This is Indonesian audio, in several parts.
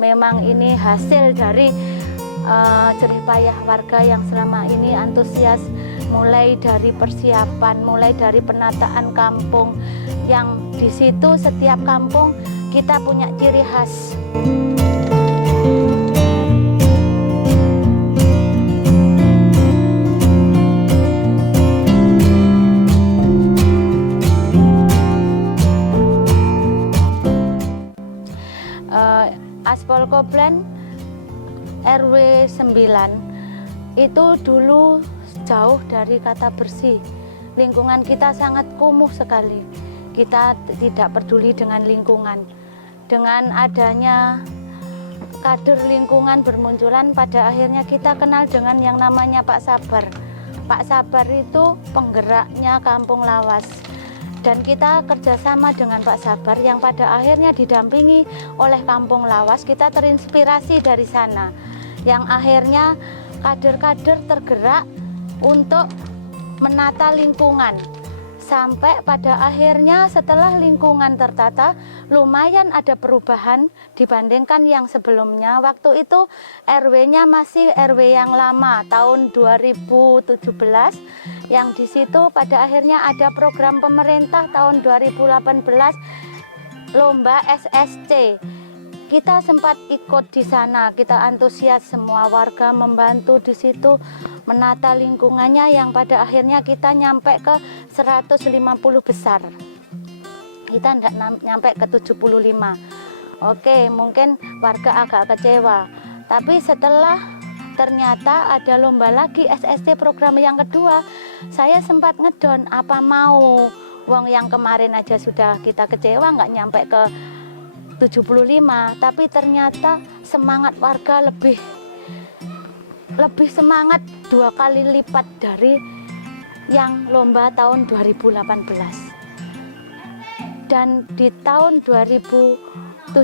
Memang ini hasil dari jerih payah warga yang selama ini antusias, mulai dari persiapan, mulai dari penataan kampung, yang di situ setiap kampung kita punya ciri khas. Aspol Koblen RW 9 itu dulu jauh dari kata bersih. Lingkungan kita sangat kumuh sekali. Kita tidak peduli dengan lingkungan. Dengan adanya kader lingkungan bermunculan, pada akhirnya kita kenal dengan yang namanya Pak Sabar. Pak Sabar itu penggeraknya Kampung Lawas. Dan kita kerjasama dengan Pak Sabar yang pada akhirnya didampingi oleh Kampung Lawas. Kita terinspirasi dari sana, yang akhirnya kader-kader tergerak untuk menata lingkungan. Sampai pada akhirnya setelah lingkungan tertata, lumayan ada perubahan dibandingkan yang sebelumnya. Waktu itu RW-nya masih RW yang lama, tahun 2017, yang di situ pada akhirnya ada program pemerintah tahun 2018, lomba SSC. Kita sempat ikut di sana, kita antusias, semua warga membantu di situ menata lingkungannya, yang pada akhirnya kita nyampe ke 150 besar. Kita tidak nyampe ke 75. Oke, mungkin warga agak kecewa. Tapi setelah ternyata ada lomba lagi SSC program yang kedua, saya sempat ngedon, apa mau, wong yang kemarin aja sudah kita kecewa nggak nyampe ke 75, tapi ternyata semangat warga lebih semangat 2 kali lipat dari yang lomba tahun 2018. Dan di tahun 2020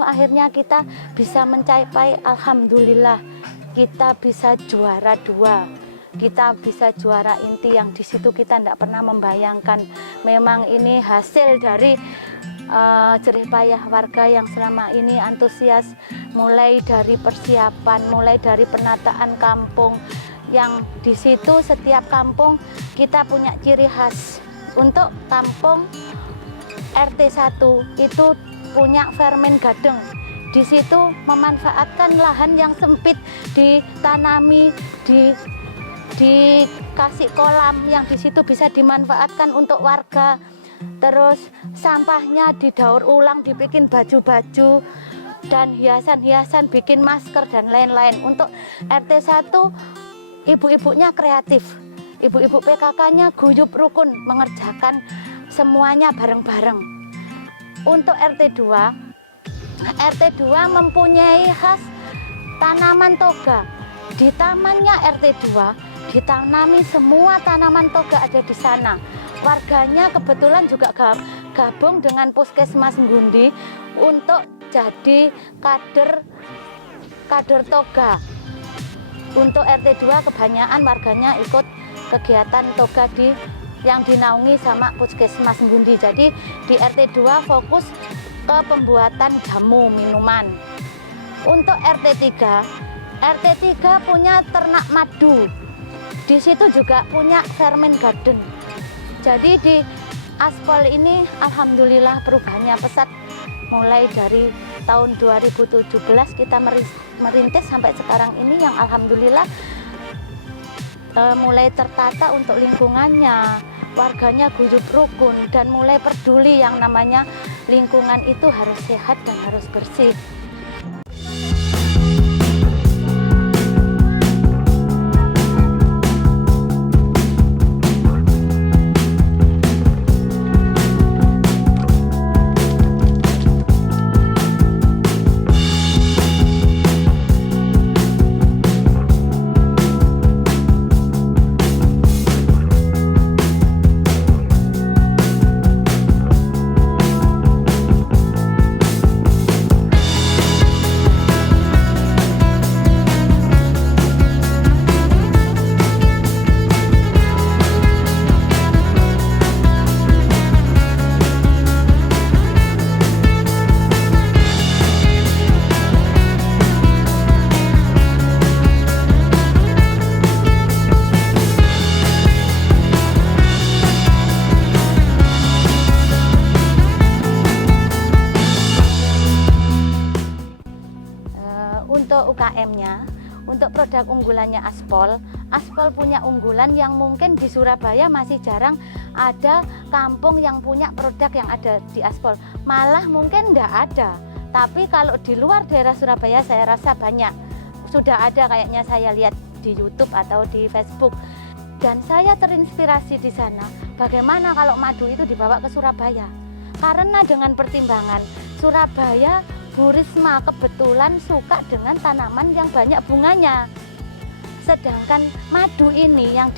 akhirnya kita bisa mencapai, alhamdulillah, kita bisa juara 2. Kita bisa juara inti, yang di situ kita tidak pernah membayangkan. Memang ini hasil dari jerih payah warga yang selama ini antusias, mulai dari persiapan, mulai dari penataan kampung, yang di situ setiap kampung kita punya ciri khas. Untuk kampung RT 1 itu punya fermen gadeng. Di situ memanfaatkan lahan yang sempit, ditanami, dikasih kolam yang di situ bisa dimanfaatkan untuk warga. Terus sampahnya didaur ulang, dibikin baju-baju dan hiasan-hiasan, bikin masker dan lain-lain. Untuk RT 1 ibu-ibunya kreatif, ibu-ibu PKK-nya guyup rukun mengerjakan semuanya bareng-bareng. Untuk RT 2 mempunyai khas tanaman toga. Di tamannya RT 2 ditanami semua tanaman toga ada di sana. Warganya kebetulan juga gabung dengan Puskesmas Gundi untuk jadi kader toga. Untuk RT 2 kebanyakan warganya ikut kegiatan toga yang dinaungi sama Puskesmas Gundi. Jadi di RT 2 fokus ke pembuatan jamu minuman. Untuk RT 3 punya ternak madu. Di situ juga punya fermen garden. Jadi di Aspol ini alhamdulillah perubahannya pesat. Mulai dari tahun 2017 kita merintis sampai sekarang ini, yang alhamdulillah mulai tertata untuk lingkungannya. Warganya guyup rukun dan mulai peduli yang namanya lingkungan itu harus sehat dan harus bersih. UKM-nya, untuk produk unggulannya Aspol, Aspol punya unggulan yang mungkin di Surabaya masih jarang ada kampung yang punya produk yang ada di Aspol. Malah mungkin enggak ada. Tapi kalau di luar daerah Surabaya saya rasa banyak. Sudah ada kayaknya saya lihat di YouTube atau di Facebook. Dan saya terinspirasi di sana, bagaimana kalau madu itu dibawa ke Surabaya. Karena dengan pertimbangan Surabaya, Bu Risma kebetulan suka dengan tanaman yang banyak bunganya. Sedangkan madu ini yang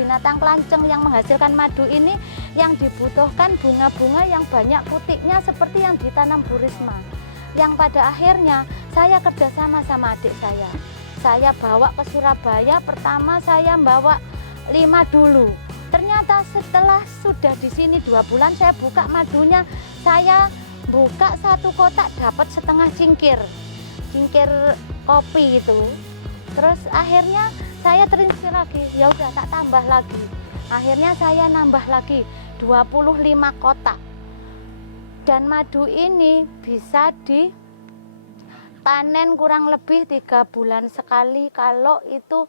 binatang kelanceng yang menghasilkan madu ini yang dibutuhkan bunga-bunga yang banyak putiknya seperti yang ditanam Bu Risma. Yang pada akhirnya saya kerjasama sama adik saya. Saya bawa ke Surabaya, pertama saya bawa 5 dulu. Ternyata setelah sudah di sini 2 bulan saya buka madunya, saya buka 1 kotak dapat setengah cingkir kopi itu. Terus akhirnya saya terinspirasi, ya udah tak tambah lagi. Akhirnya saya nambah lagi 25 kotak. Dan madu ini bisa dipanen kurang lebih 3 bulan sekali kalau itu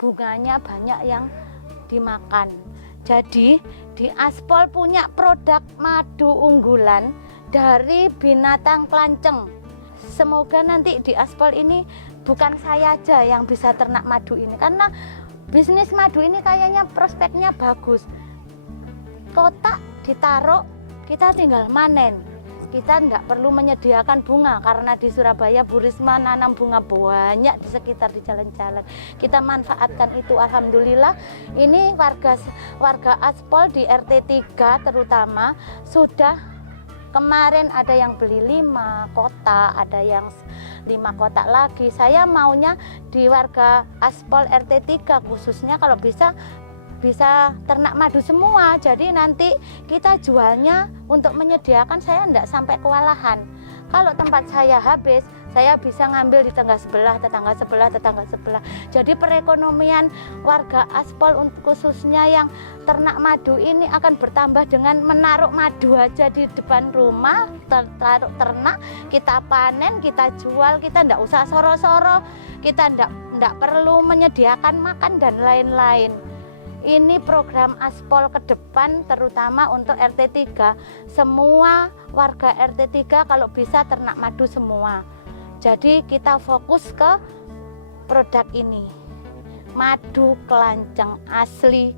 bunganya banyak yang dimakan. Jadi di Aspol punya produk madu unggulan dari binatang kelanceng. Semoga nanti di Aspol ini bukan saya aja yang bisa ternak madu ini, karena bisnis madu ini kayaknya prospeknya bagus. Kotak ditaruh, kita tinggal manen. Kita nggak perlu menyediakan bunga karena di Surabaya Bu Risma nanam bunga banyak di sekitar di jalan-jalan. Kita manfaatkan itu, alhamdulillah. Ini warga Aspol di RT 3 terutama sudah kemarin ada yang beli 5 kotak, ada yang 5 kotak lagi. Saya maunya di warga Aspol RT 3 khususnya kalau bisa ternak madu semua. Jadi nanti kita jualnya untuk menyediakan, saya enggak sampai kewalahan. Kalau tempat saya habis, saya bisa ngambil di tetangga sebelah. Jadi perekonomian warga Aspol khususnya yang ternak madu ini akan bertambah dengan menaruh madu aja di depan rumah, taruh ternak, kita panen, kita jual, kita enggak usah soro-soro, kita enggak perlu menyediakan makan dan lain-lain. Ini program Aspol ke depan terutama untuk RT 3. Semua warga RT 3 kalau bisa ternak madu semua. Jadi kita fokus ke produk ini. Madu kelanceng asli.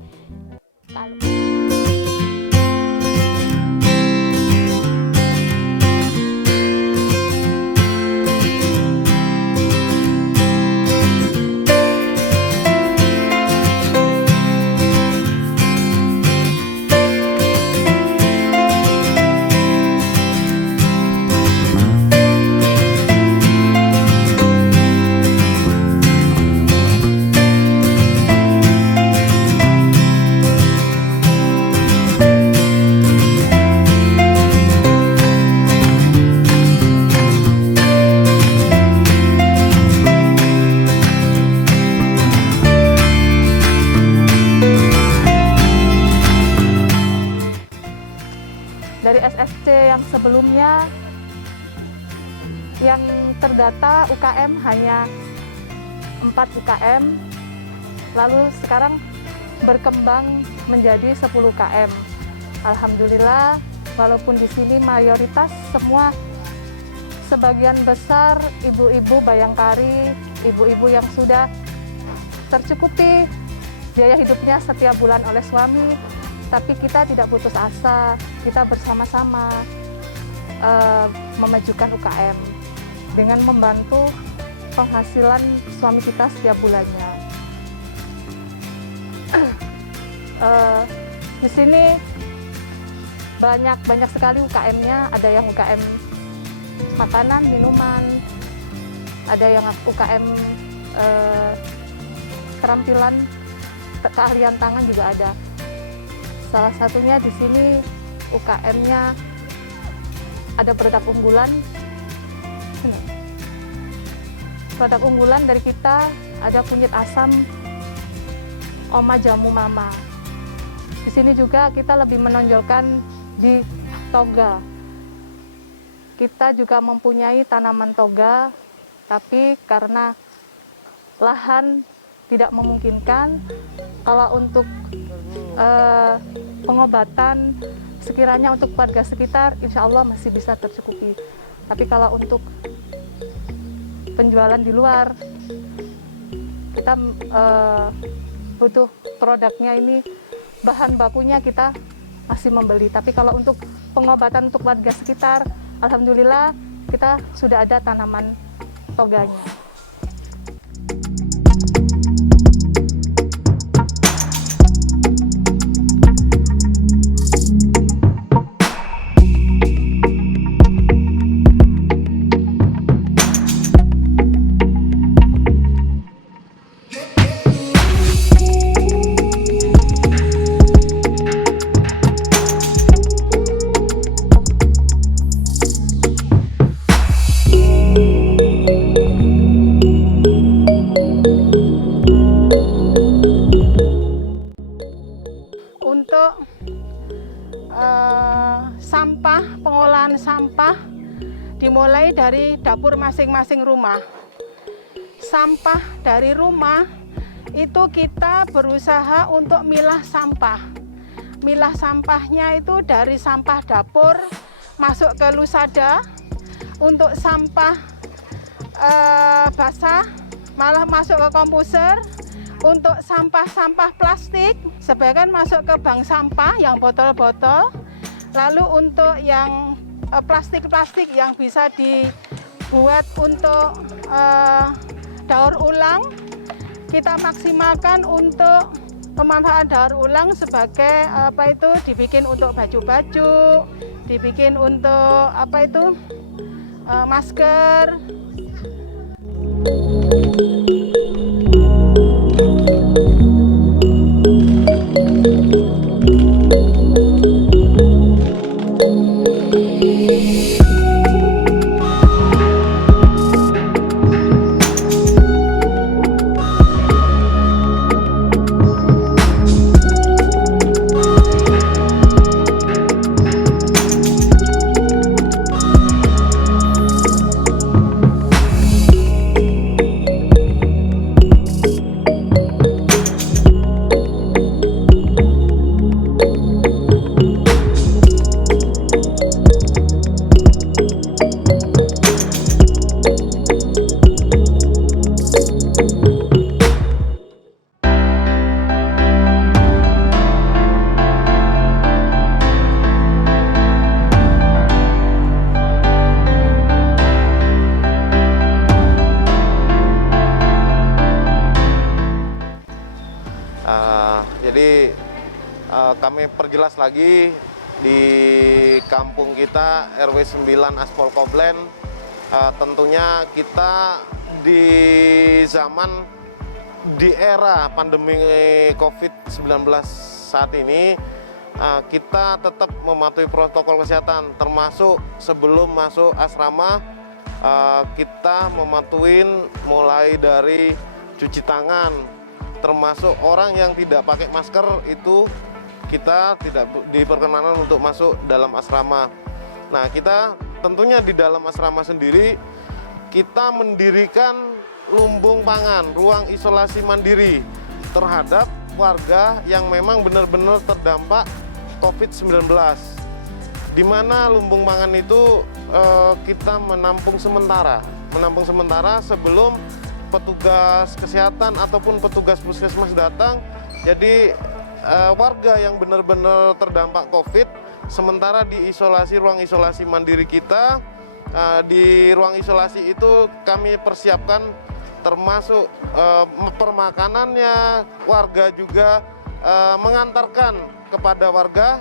Dari SSC yang sebelumnya yang terdata UKM hanya 4 UKM, lalu sekarang berkembang menjadi 10 UKM. Alhamdulillah, walaupun di sini mayoritas semua sebagian besar ibu-ibu Bayangkari, ibu-ibu yang sudah tercukupi biaya hidupnya setiap bulan oleh suami. Tapi kita tidak putus asa, kita bersama-sama memajukan UKM dengan membantu penghasilan suami kita setiap bulannya. Di sini banyak sekali UKM-nya, ada yang UKM makanan, minuman, ada yang UKM keterampilan, keahlian tangan juga ada. Salah satunya di sini UKM-nya ada produk unggulan. Produk unggulan dari kita ada kunyit asam Oma Jamu Mama. Di sini juga kita lebih menonjolkan di toga. Kita juga mempunyai tanaman toga tapi karena lahan tidak memungkinkan, kalau untuk pengobatan sekiranya untuk warga sekitar, insya Allah masih bisa tercukupi. Tapi kalau untuk penjualan di luar, kita butuh produknya ini, bahan bakunya kita masih membeli. Tapi kalau untuk pengobatan untuk warga sekitar, alhamdulillah kita sudah ada tanaman toganya. Untuk sampah, pengolahan sampah dimulai dari dapur masing-masing rumah. Sampah dari rumah itu kita berusaha untuk milah sampah. Milah sampahnya itu dari sampah dapur masuk ke lusada. Untuk sampah basah malah masuk ke komposer. Untuk sampah-sampah plastik sebagian masuk ke bank sampah yang botol-botol. Lalu untuk yang plastik-plastik yang bisa dibuat untuk daur ulang, kita maksimalkan untuk pemanfaatan daur ulang sebagai dibikin untuk baju-baju, dibikin untuk masker. Jadi kami perjelas lagi di kampung kita RW 9 Aspol Koblen, tentunya kita di era pandemi COVID-19 saat ini, kita tetap mematuhi protokol kesehatan, termasuk sebelum masuk asrama kita mematuhi mulai dari cuci tangan, termasuk orang yang tidak pakai masker itu kita tidak diperkenankan untuk masuk dalam asrama. Nah, kita tentunya di dalam asrama sendiri kita mendirikan lumbung pangan, ruang isolasi mandiri terhadap warga yang memang benar-benar terdampak COVID-19. Di mana lumbung pangan itu kita menampung sementara sebelum petugas kesehatan ataupun petugas puskesmas datang. Jadi warga yang benar-benar terdampak COVID sementara diisolasi ruang isolasi mandiri kita. Di ruang isolasi itu kami persiapkan termasuk permakanannya, warga juga mengantarkan kepada warga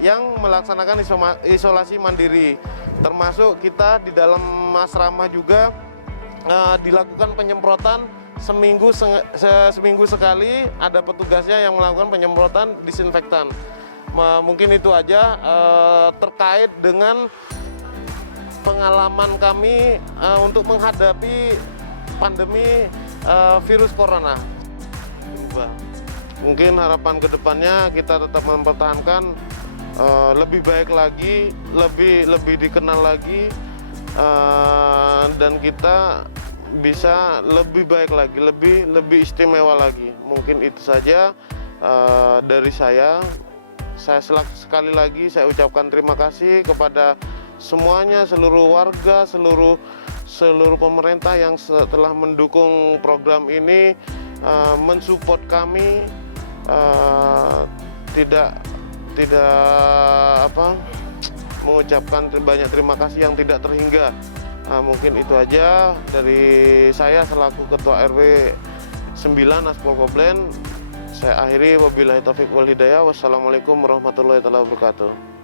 yang melaksanakan isolasi mandiri. Termasuk kita di dalam asrama juga dilakukan penyemprotan seminggu sekali, ada petugasnya yang melakukan penyemprotan disinfektan. Mungkin itu aja terkait dengan pengalaman kami untuk menghadapi pandemi virus corona. Mungkin harapan kedepannya kita tetap mempertahankan lebih baik lagi, lebih dikenal lagi, dan kita bisa lebih baik lagi, lebih istimewa lagi. Mungkin itu saja dari saya. Sekali lagi saya ucapkan terima kasih kepada semuanya, seluruh warga, seluruh pemerintah yang telah mendukung program ini, mensupport kami, tidak mengucapkan banyak terima kasih yang tidak terhingga. Mungkin itu aja dari saya selaku Ketua RW 9 Aspol Koblen. Saya akhiri, wabillahi taufiq wal hidayah. Wassalamualaikum warahmatullahi wabarakatuh.